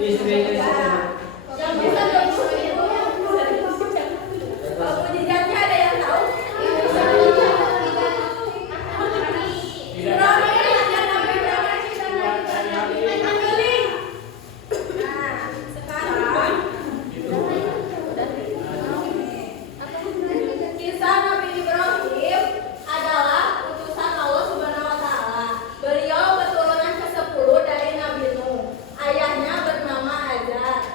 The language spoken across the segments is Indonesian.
Yang bisa 20.000 yang mujizatnya ada yang tahu? Kisah Nabi Ibrahim adalah utusan Allah Subhanahu wa taala. Beliau keturunan ke-10 dari Nabi Nuh. Ayahnya bernama Azar.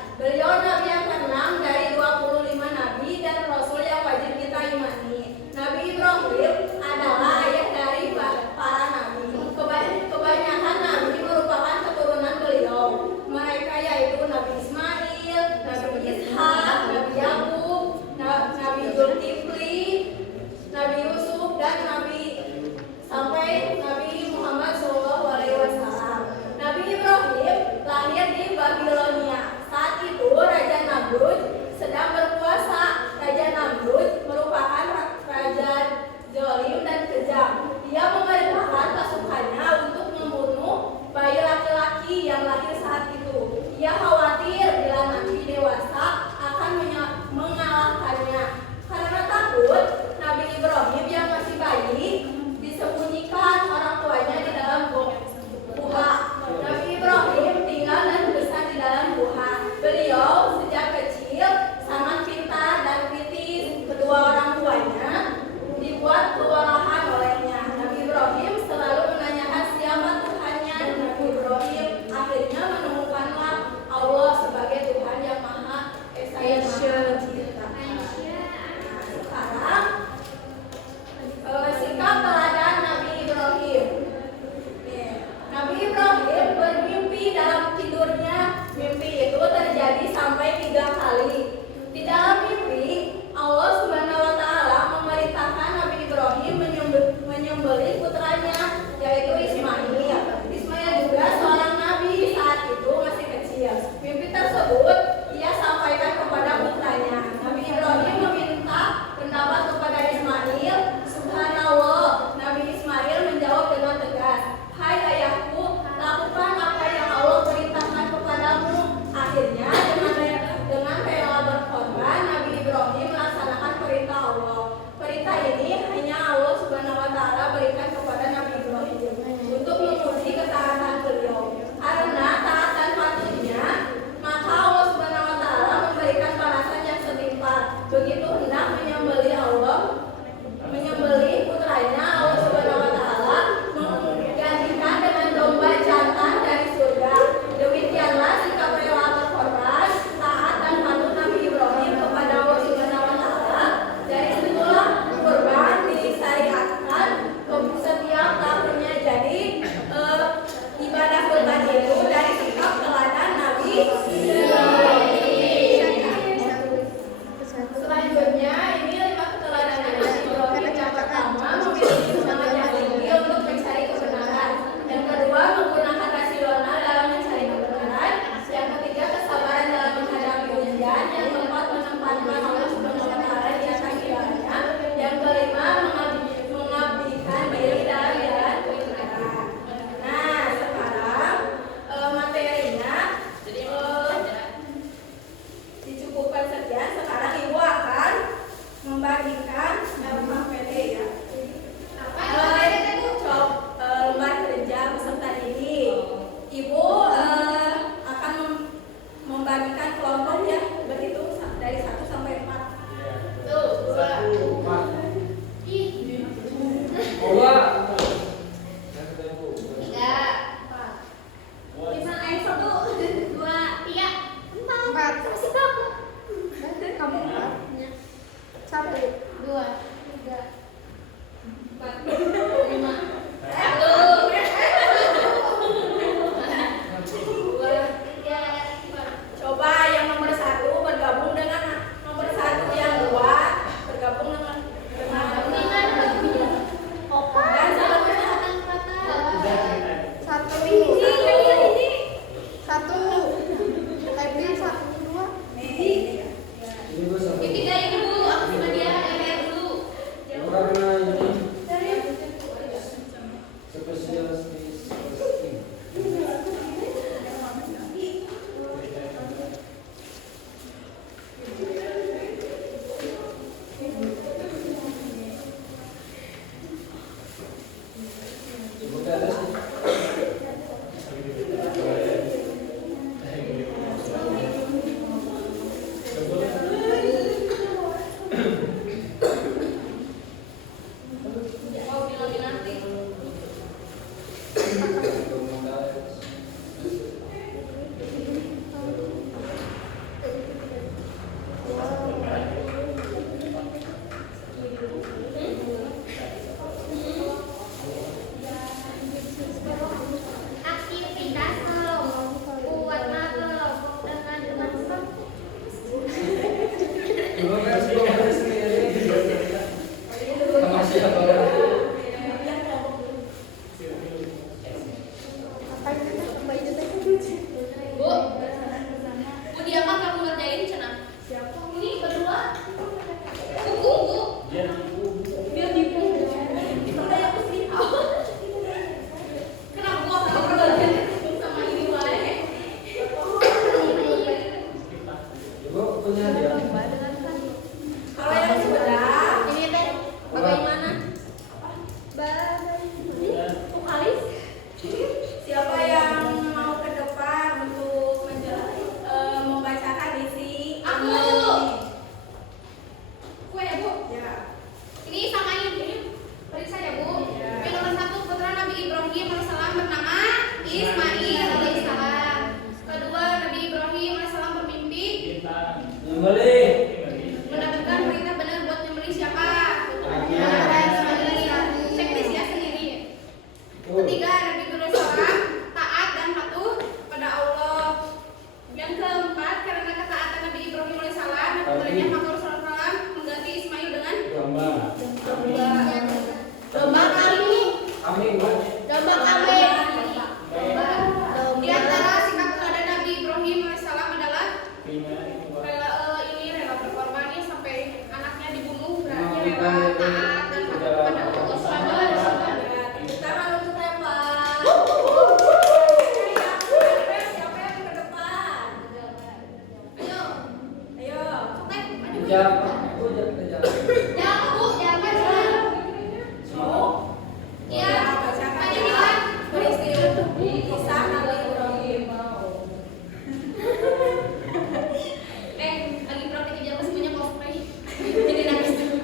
Lagi praktek kerja pas punya cosplay. Jadi nangis dulu.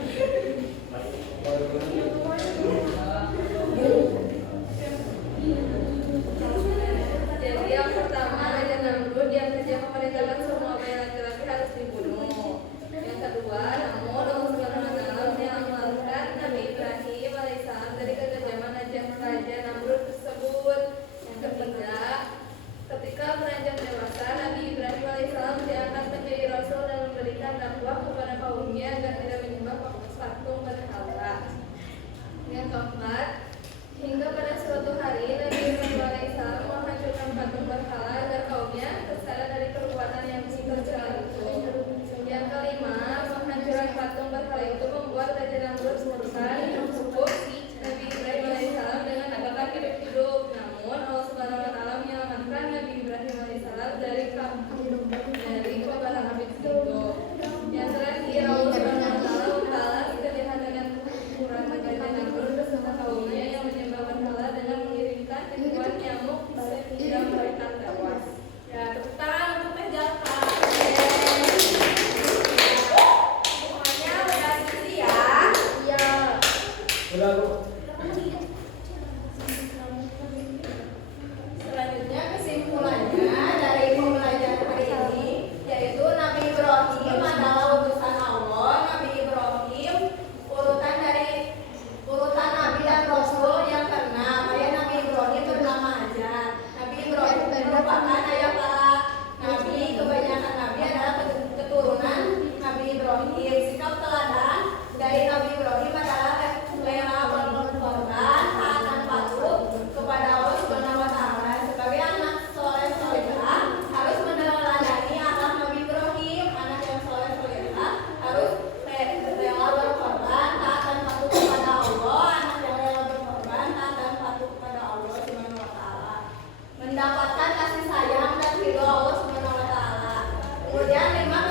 Jadi yang pertama Raja Namrud yang kerja memerintahkan semua bayi laki-laki harus dibunuh. Yang kedua, namun Allah Subhanahu wa Ta'ala menyelamatkan Nabi Ibrahim alaihissalam dari kekejaman Raja Namrud tersebut. Yang ketiga, ketika beranjak dewasa, Nabi Ibrahim alaihissalam diangkat menjadi rasul dan memberikan dakwah kepada kaumnya agar tidak menyembah patung berhala. Yang keempat, hingga pada suatu hari Nabi Ibrahim alaihissalam menghancurkan patung berhala agar kaumnya tersadar dari perbuatan yang tercela itu. Yang kelima, penghancuran patung berhala itu membuat Raja Namrud murka cukup Nabi Ibrahim alaihissalam dengan agar hidup. Namun Allah Subhanahu wa Ta'ala menyelamatkan Nabi Ibrahim alaihissalam dari kobaran api tersebut. Yang terakhir, Allah Subhanahu wa Ta'ala membalas kejahatan dan kekufuran Raja Namrud beserta kaumnya yang menyembah berhala dengan mengirimkan ribuan nyamuk yang mereka tewas. Ya, tepuk tangan untuk Teh Jalpa. Semuanya udah isi ya? Iya. Udah, Bu. Selanjutnya kesimpulannya dari pembelajaran hari ini yaitu Nabi Ibrahim adalah utusan Allah. Nabi Ibrahim urutan Nabi dan Rasul yang keenam. Ayah Nabi Ibrahim bernama Hajar. Nabi Ibrahim merupakan ayah para nabi. Kebanyakan nabi adalah keturunan Nabi Ibrahim. Sikap teladan dari Nabi Ibrahim adalah rela berkorban, taat dan patuh kepada Allah Subhanahu wa Ta'ala. Sebagai anak soleh solehah harus meneladani akhlak Nabi Ibrahim. Anak yang soleh solehah harus rela berkorban, taat dan patuh kepada Allah. Anak yang rela berkorban, taat dan patuh kepada Allah Subhanahu wa Ta'ala, mendapatkan kasih sayang dan ridho Allah Subhanahu wa Ta'ala. Kemudian 5